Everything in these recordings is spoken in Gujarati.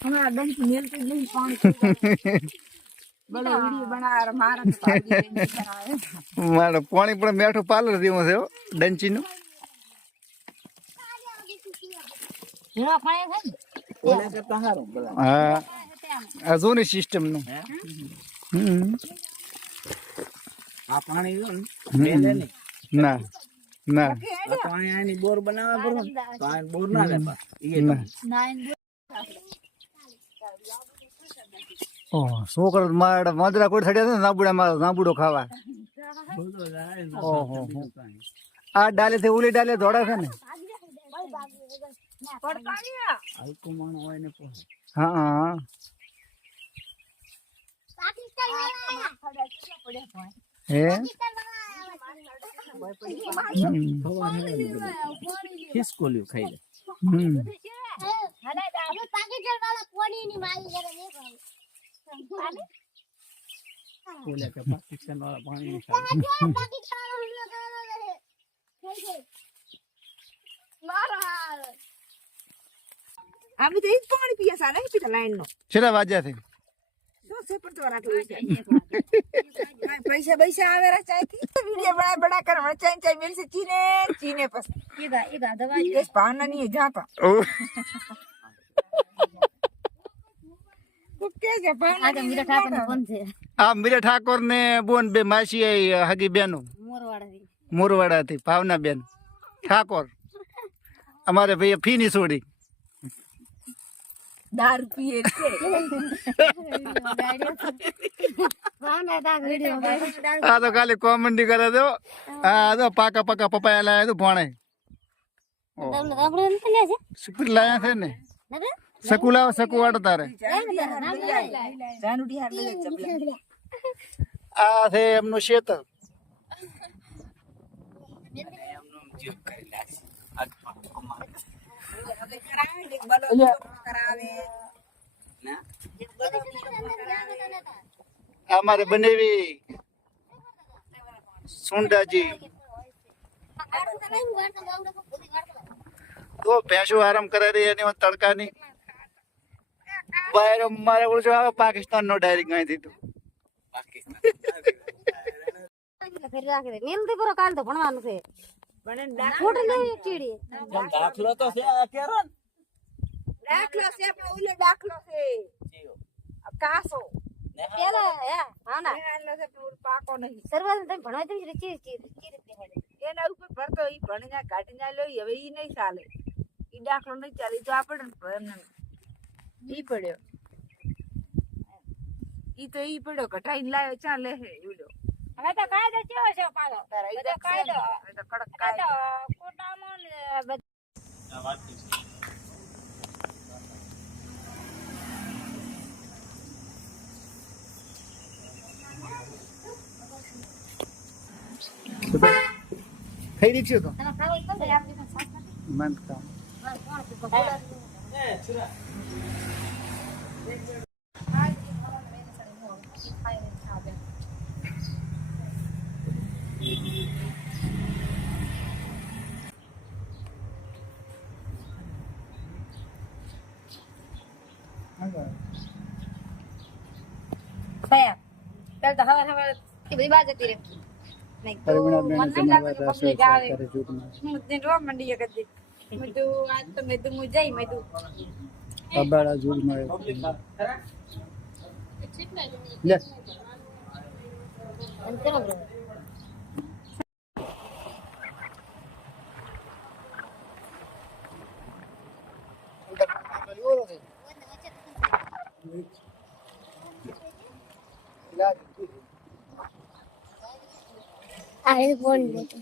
हमारा दही की मेल पे नहीं पानी बड़े वीडियो बना रहा मारा तो भाभी ने बनाया મારે પાણી પણ મેઠું પાર્લર જેવું છે ડંચીનું હીરો પાણી છે ને ઓલે કરતા હારું બધા હા આ જૂની સિસ્ટમનું આ પાણી જો ને મેલે નહીં ના ના આ પાણી આની બોર બનાવવા પડે ને તો આ બોર ના લે ઈ ના નાઈન ઓહ છોકરો મારા વાંદરા કોઈ થડ્યા ને નાબુડો ખાવા ઓહો આ ડાલે ઓલી ડાલે દોડા છે ને પડકાણિયા હલકું માણો હોય ને પોહે હા હા હે ખિસકોલ્યું ખાઈ લે ઓલે કે પાકિસ્તાન વાળા પાણી નહીં ખાય અમે તો ઈ જ પાણી પીએ સા નહીં પીતા લાઈન નો છેલ્લા વાજ્યાથી શું છે પણ તો રાખી પૈસા આવે રા ચાય થી વીડિયો બડા કર મને ચાય ચાય મિલશે ચીને પસ ઈદા દવાઈ इस पाना नहीं है जाता ઓહ तो कैसे पाना આ તો મીરા ઠાકોર નો ફોન છે આ મીરા ઠાકોર ને બોન બે માસી હગી બેનો મોરવાડા મોરવાડાથી ભાવના બેન ઠાકોર અમારે ભાઈ ફી ની છોડી दारू पिए थे આ તો ખાલી કોમેડી કરે તો આ તો પાકા પપાયા લાયા તો ભણે સુપર લાયા છે ને સકુલા સકુવાડ તારે जानूटी हार ले चपला આ છે એમનું ખેતર અમારે બનેવી સુંડાજી તો ભેંસો આરામ કરે રહી એની તડકાની બહાર મારે ઓળખો આવે પાકિસ્તાન નો ડાયરેક્ટ અહીંથી તો કાલ તો ભણવાનું છે ખોટું નહીં ચીડી દાખલો તો છે આ કેરો ને दाखलो से अपना उले दाखलो से अब कासो પેલા હા ના हालो से पूर पाको नहीं સર્વસ તમે ભણવા તમે ચીરી એના ઉપર ભરતો ઈ ભણીને કાઢીને લો હવે ઈ નહીં ચાલે ઈ દાખલો નહીં ચાલે તો આપણે એમને ઈ પડ્યો ઈ તો ઈ પડ્યો કટાઈને લાવ્યો ચાલે હે ઉડો હવે તો કાયદો કેવો છે પાછો તારા ઈ તો કાયદો કડક કાયદો કોટામાં ને આ વાત છે થઈ રહી છે તો તમે ખાવા કોણ છે આપણી પાસે સાથ મન કામ કયા ચાલ તો હવે એ બધી બાજ હતી રે નહીં તો પરિણામ મને લાગે કે પબ્લિક આવે મુદ્દે રો મંડી કદી મેદુ આજ તો મેદુ મુજાઈ મેદુ અબાડા જૂડ મળે લે એમ કેનો બ્રો આઈ ફોન લેતો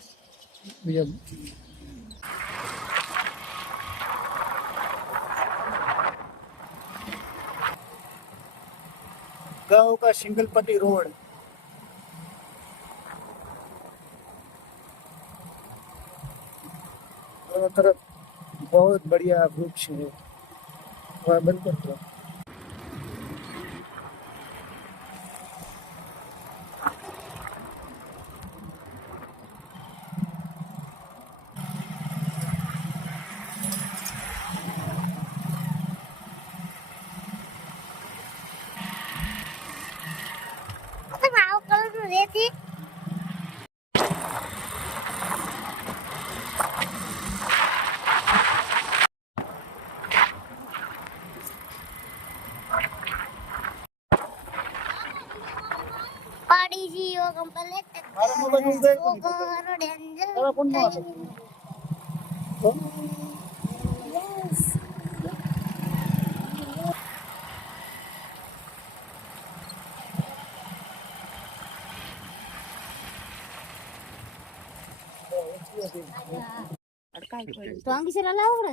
गांव का सिंगल पट्टी रोड दोनों तरफ बहुत बढ़िया वृक्ष है वह बिल्कुल तो નથી પાડી જીઓ કમ્પ્લીટ ઓ ગોરો ડેન્જર અડકાઈ પડ્યું. તો અંગી સર લાવો ને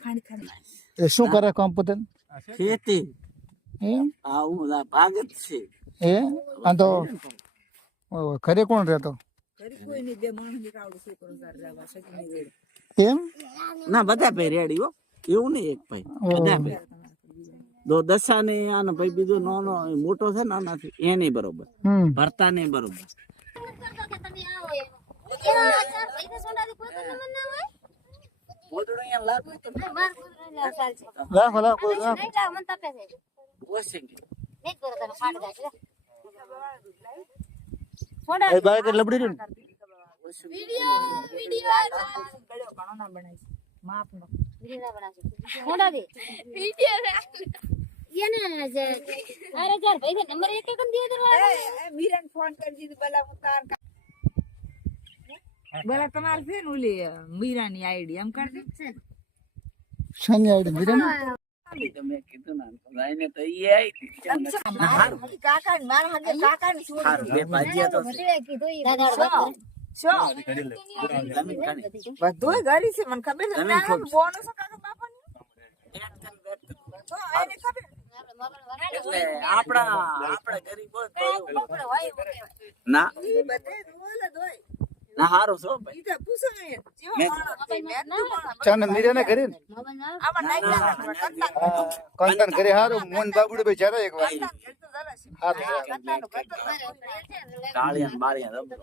ખાણી ખાણી એ શું કરે કોમ્પ્યુટર ખેતી એમ આ હું ભાગ જ છે એ આ તો ઘરે કોણ રહેતો ઘરે કોઈ નહીં, બે માણસ એક આવડું છોકરો તાર રહેવા સગીની વેડે. એમ ના બધા ભાઈ રેડી હો એવું નહીં એક ભાઈ બધા ભાઈ દો દશા ને આનો ભાઈ બીજો નાનો મોટો છે ને આનાથી એ નહીં બરોબર હમ ભરતા નહીં બરોબર તમે આવો એમ એના ચાર પૈસા સોડાથી કોઈ તમને મન ના હોય મોટું અહીંયા લાગ માર કોણ ચાલ છે રાખો રાખો રાખો નહીં લાવ મન તપે છે ઓછે નહીં કરો તને ફાડ જાય સોડા એ બાઈક લબડી રહ્યું વિડિયો વિડિયો ગળ્યો ઘણો ના બનાય છે, માપનો. વિડિયો બનાવજો સોડા દે વિડિયો એને જે અરે ચાર પૈસા નંબર એક એકમ દે દે એ મીરાને ફોન કરી દીધું, ભલા હું તાર ભલા તમારે છે ને ઓલી મીરાની આઈડી એમ કરી દીધી. શની આવડે મીરા તમે કીધું ના એને તો ઈ આવી કાકા ને મારા હાથે કાકા ને છોડી સારું બે ભાજીયા તો છે. કીધું દાદા શું જમીન કાઢી. બધુંય ઘરી છે, મને ખબર છે. જમીન ખૂબ છે. બોનો છે કાકા બાપાની. તો એને ખબર. એટલે આપણા ગરીબ હોય તો એવું. ના ઈ બધે રોલ જ હોય. ના હારું છો ભાઈ ઈ તો પૂછો ને, જેવો માણસ છે, મહેનતુ માણસ. ચાને મીરાને ઘરે ને આમાં નાઈ ગયા કંકન ઘરે હારું મોહન બાબુડે ભાઈ જાતો એક વાર હારું કાળિયા ને બાળિયા રમતો.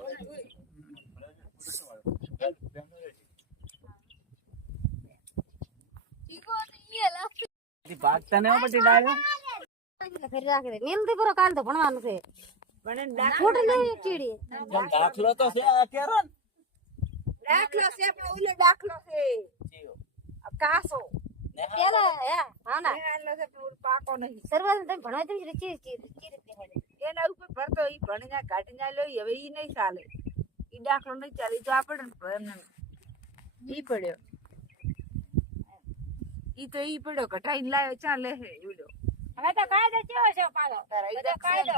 ભાગતા ને બટી ડાયો ફેર રાખી દે નિયમથી પૂરો કાલ તો ભણવાનું છે પણ ખોટ નહીં ચીડી દાખલો તો છે આ કેરો ને દાખલો છે, પણ ઓલો દાખલો છે આ કાસો પેલા હા ના એનો છે, પણ ઓલો પાકો નહીં. સર્વર તમે ભણવા તમે ચીરી એના ઉપર ભરતો ઈ ભણીને કાઢીને લ્યો, હવે ઈ નહીં ચાલે. ઈ દાખલો નહીં ચાલે, ઈ તો આપણે એમને ઈ પડ્યો, ઈ તો ઈ પડ્યો કઢાઈને લાવ્યો, ચાલે હે ઉડ્યો. હવે તો કાયદો કેવો છે પાછો તારા ઈ તો કાયદો.